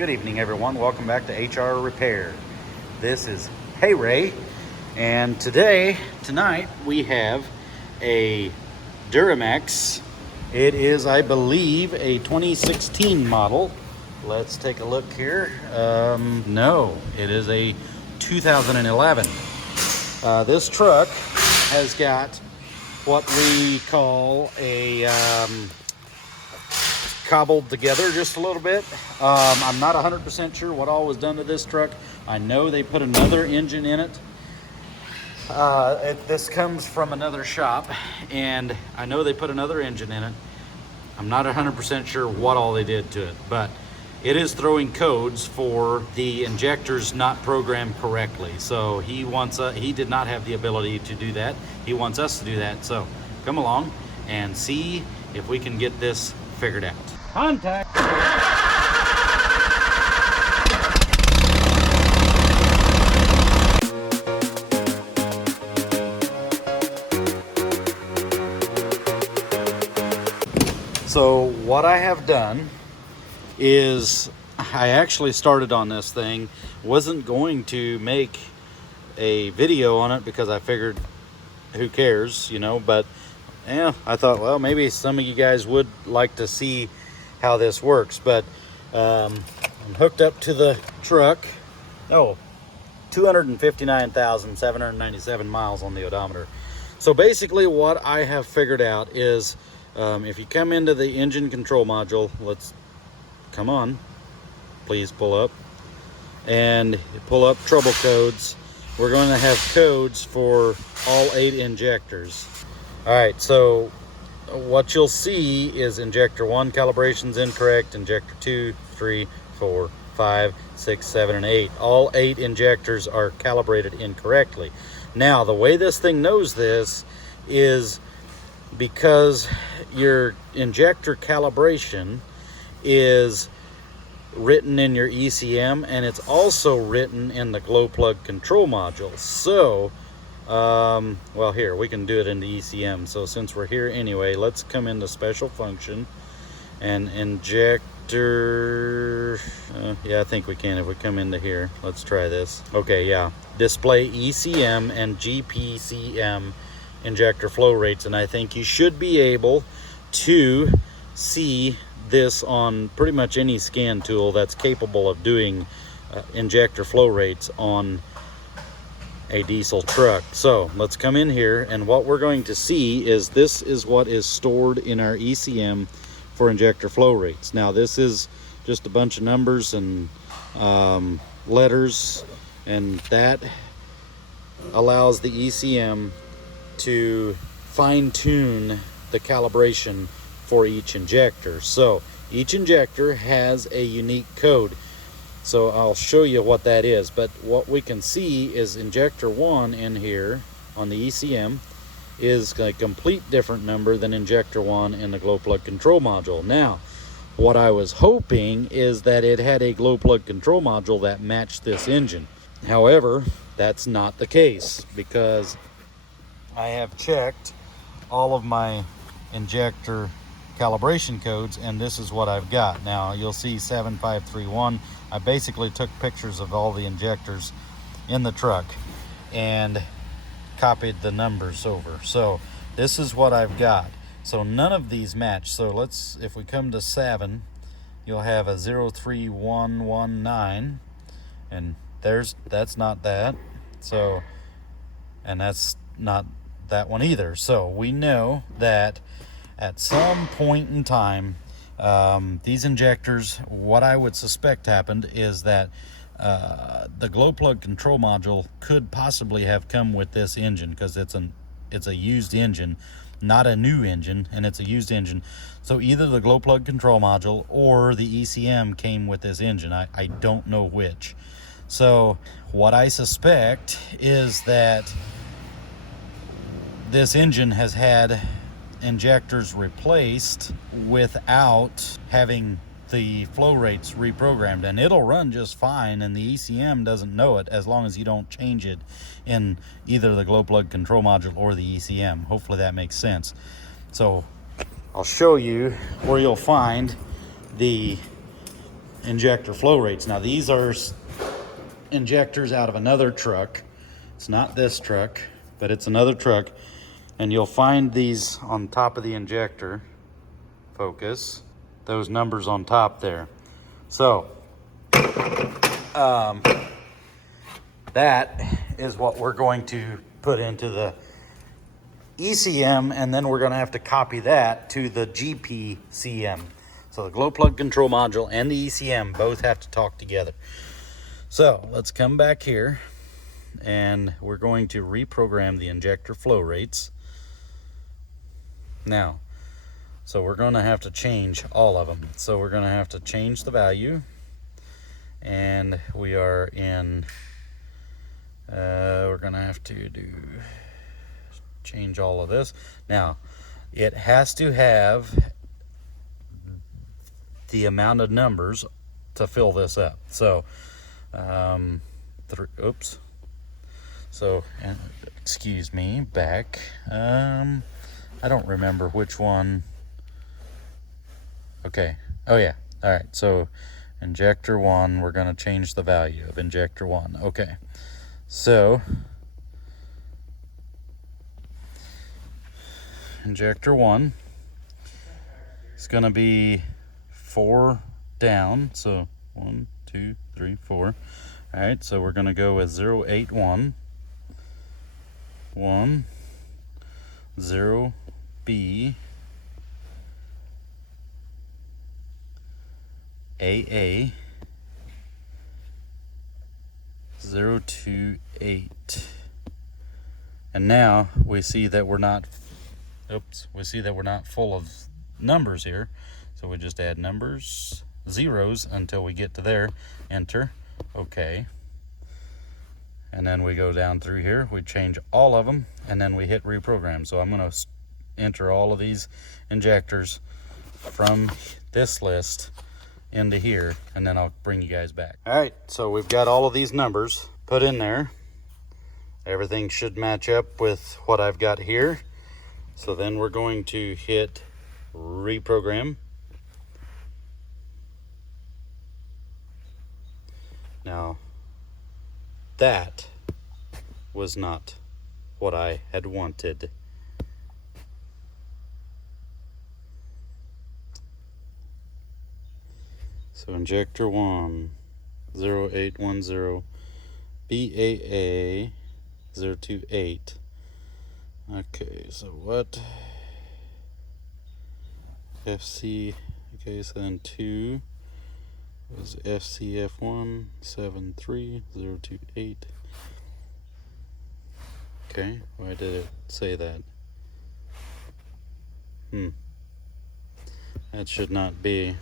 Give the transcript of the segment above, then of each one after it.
Good evening, everyone. Welcome back to HR Repair. This is Hey Ray, and tonight we have a Duramax. It is, I believe, a 2016 model. Let's take a look here. No, it is a 2011. This truck has got what we call a cobbled together just a little bit. I'm not 100% sure what all was done to this truck. I know they put another engine in it. This comes from another shop, and I know they put another engine in it. I'm not 100% sure what all they did to it, but it is throwing codes for the injectors not programmed correctly. So he did not have the ability to do that. He wants us to do that. So come along and see if we can get this figured out. Contact. So what I have done is I actually started on this thing. Wasn't going to make a video on it because I figured who cares, you know, but yeah, I thought, well, maybe some of you guys would like to see how this works. But I'm hooked up to the truck. 259,797 miles on the odometer. So basically what I have figured out is if you come into the engine control module, come on, please pull up, and pull up trouble codes. We're going to have codes for all 8 injectors. All right, so what you'll see is injector 1 calibration's incorrect, injector 2, 3, 4, 5, 6, 7, and 8. All 8 injectors are calibrated incorrectly. Now, the way this thing knows this is because your injector calibration is written in your ECM, and it's also written in the glow plug control module. So well, here we can do it in the ECM. So since we're here anyway, let's come into special function and injector. Yeah, I think we can if we come into here. Let's try this. Okay, yeah, display ECM and GPCM injector flow rates, and I think you should be able to see this on pretty much any scan tool that's capable of doing injector flow rates on a diesel truck. So let's come in here, and what we're going to see is this is what is stored in our ECM for injector flow rates. Now this is just a bunch of numbers and letters, and that allows the ECM to fine-tune the calibration for each injector. So each injector has a unique code. So I'll show you what that is, but what we can see is injector 1 in here on the ECM is a complete different number than injector 1 in the glow plug control module. Now, what I was hoping is that it had a glow plug control module that matched this engine. However, that's not the case, because I have checked all of my injector calibration codes, and this is what I've got. Now you'll see 7531. I basically took pictures of all the injectors in the truck and copied the numbers over. So this is what I've got. So none of these match. So if we come to 7, you'll have a 03119, and that's not that. So, and that's not that one either. So we know that at some point in time, these injectors, what I would suspect happened is that the glow plug control module could possibly have come with this engine, because it's a used engine, not a new engine, and it's a used engine. So either the glow plug control module or the ECM came with this engine. I don't know which. So what I suspect is that this engine has had injectors replaced without having the flow rates reprogrammed, and it'll run just fine, and the ECM doesn't know it as long as you don't change it in either the glow plug control module or the ECM. Hopefully that makes sense. So I'll show you where you'll find the injector flow rates. Now these are injectors out of another truck. It's not this truck, but it's another truck, and you'll find these on top of the injector. Focus those numbers on top there. So that is what we're going to put into the ECM, and then we're going to have to copy that to the GPCM. So the glow plug control module and the ECM both have to talk together. So let's come back here, and we're going to reprogram the injector flow rates. Now, so we're going to have to change all of them. So we're going to have to change the value, and we are in, we're going to have to change all of this. Now, it has to have the amount of numbers to fill this up. So, excuse me, back. I don't remember which one. Okay. Oh yeah. All right. So injector 1, we're going to change the value of injector 1. Okay. So injector 1 is going to be 4 down. So 1, 2, 3, 4. All right. So we're going to go with 0, 8, 1, 1, 0, B, AA, 0, 2, 8. And now we see that we're not, full of numbers here. So we just add numbers, zeros until we get to there, enter, okay. And then we go down through here, we change all of them, and then we hit reprogram. So I'm going to enter all of these injectors from this list into here, and then I'll bring you guys back. All right, so we've got all of these numbers put in there. Everything should match up with what I've got here. So then we're going to hit reprogram. Now, that was not what I had wanted. So injector 1, 0810, BAA 028. Okay, so what? FC, okay, so then 2 was FCF1 73028. Okay, why did it say that? That should not be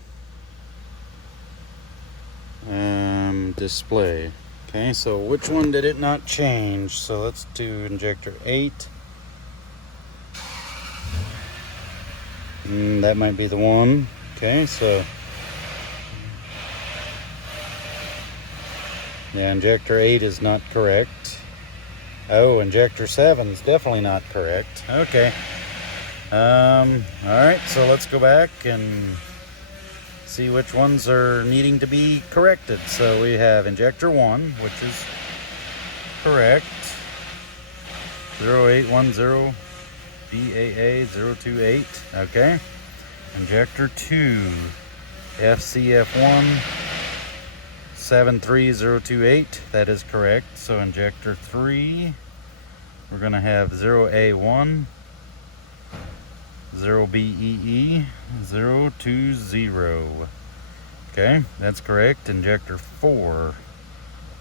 display. Okay, so which one did it not change? So let's do injector 8. That might be the one. Okay, so yeah, injector 8 is not correct. Oh, injector 7 is definitely not correct. Okay. All right, so let's go back and see which ones are needing to be corrected. So we have injector 1, which is correct. 0810 BAA 028. Okay. Injector 2, FCF1 73028. That is correct. So injector 3, we're going to have 0A1 0BEE 020. Okay, that's correct. Injector 4,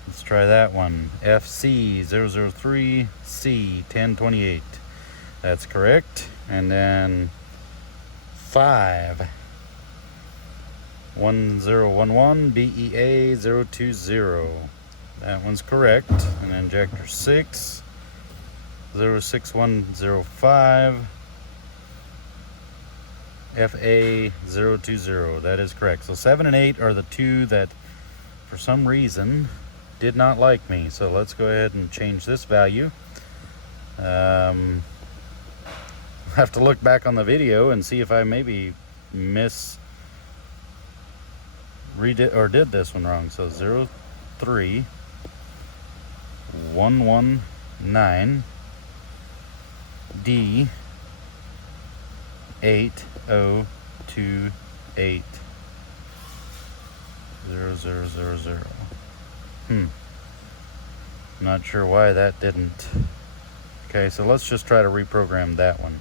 let's try that one. FC 003 C 1028. That's correct. And then 5 1011 BEA 020. That one's correct. And injector 6 06105 FA020. That is correct. So 7 and 8 are the two that for some reason did not like me. So let's go ahead and change this value. I'll have to look back on the video and see if I maybe did this one wrong. So 03119 D 8028 0000. Not sure why that didn't. Okay, so let's just try to reprogram that one.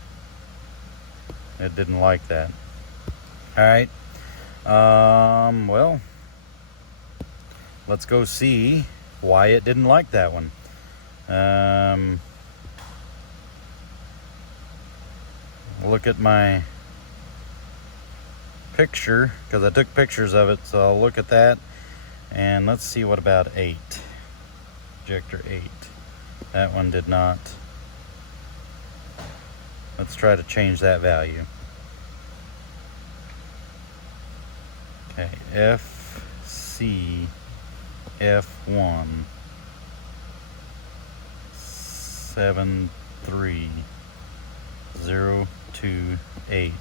It didn't like that. Alright. Well, let's go see why it didn't like that one. Look at my picture, because I took pictures of it, so I'll look at that. And let's see, what about 8? Injector 8. That one did not. Let's try to change that value. Okay, FC F1 73028.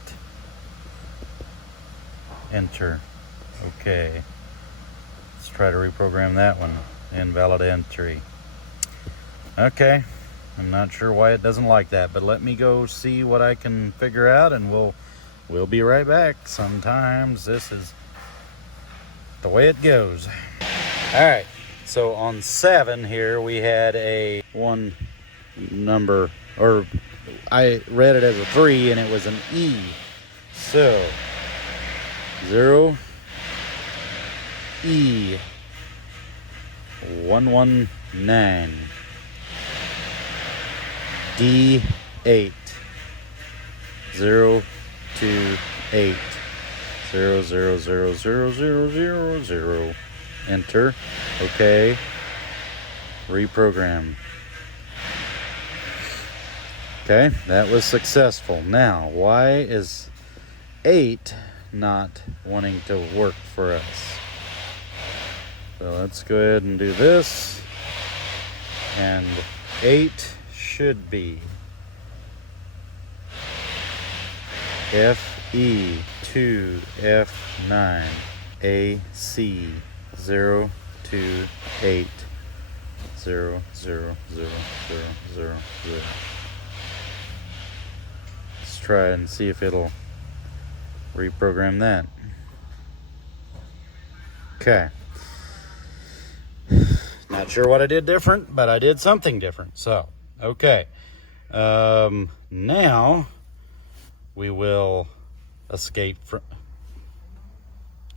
Enter. Okay. Let's try to reprogram that one. Invalid entry. Okay. I'm not sure why it doesn't like that, but let me go see what I can figure out, and we'll be right back. Sometimes this is the way it goes. Alright, so on 7 here we had a one number, or I read it as a 3 and it was an E. So 0 E 119 D 8 028 0000000. Enter. Okay. Reprogram. Okay, that was successful. Now, why is 8 not wanting to work for us? So let's go ahead and do this. And 8 should be FE 2 F9 AC 028 00000. Let's try and see if it'll reprogram that. Okay. Not sure what I did different, but I did something different. So, okay. Now we will escape from.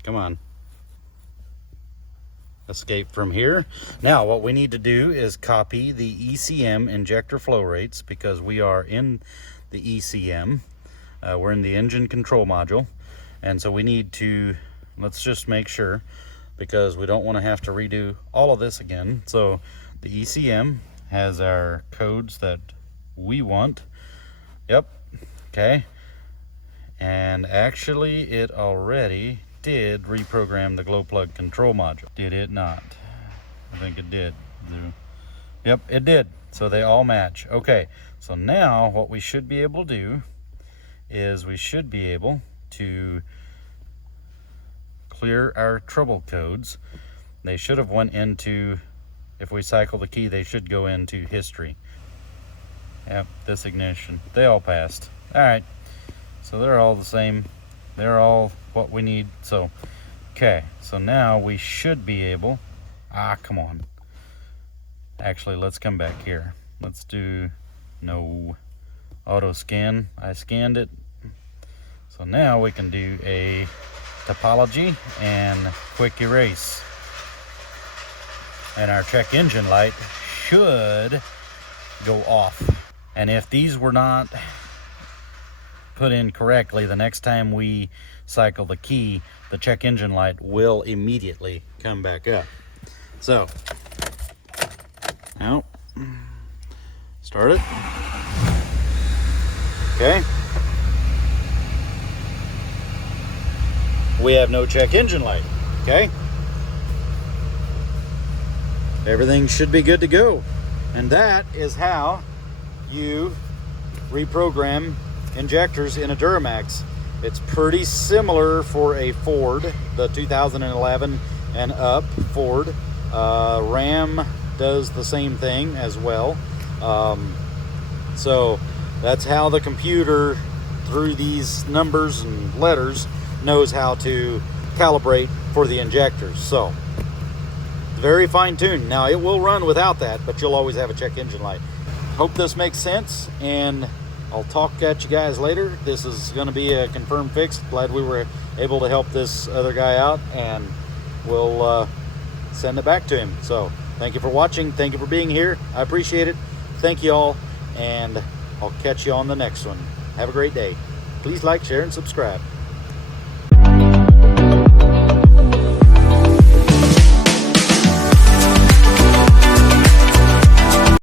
Come on. Escape from here. Now what we need to do is copy the ECM injector flow rates, because we are in the ECM. We're in the engine control module, and so we need to, let's just make sure, because we don't want to have to redo all of this again. So the ECM has our codes that we want. Yep. Okay. And actually it already did reprogram the glow plug control module. Did it not? I think it did. Yep, it did. So they all match. Okay, so now what we should be able to do is we should be able to clear our trouble codes. They should have went into, if we cycle the key, they should go into history. Yep, this ignition. They all passed. All right, so they're all the same. They're all what we need. So, okay, so now we should be able, come on. Actually, let's come back here. Let's do, no, auto scan. I scanned it. So now we can do a topology and quick erase. And our check engine light should go off. And if these were not put in correctly, the next time we cycle the key, the check engine light will immediately come back up. So, now, start it. Okay. We have no check engine light. Okay. Everything should be good to go. And that is how you reprogram injectors in a Duramax. It's pretty similar for a Ford the 2011 and up Ford. Ram does the same thing as well. So that's how the computer, through these numbers and letters, knows how to calibrate for the injectors. So very fine-tuned. Now it will run without that, but you'll always have a check engine light. Hope this makes sense, and I'll talk at you guys later. This is going to be a confirmed fix. Glad we were able to help this other guy out, and we'll send it back to him. So thank you for watching. Thank you for being here. I appreciate it. Thank you all, and I'll catch you on the next one. Have a great day. Please like, share, and subscribe.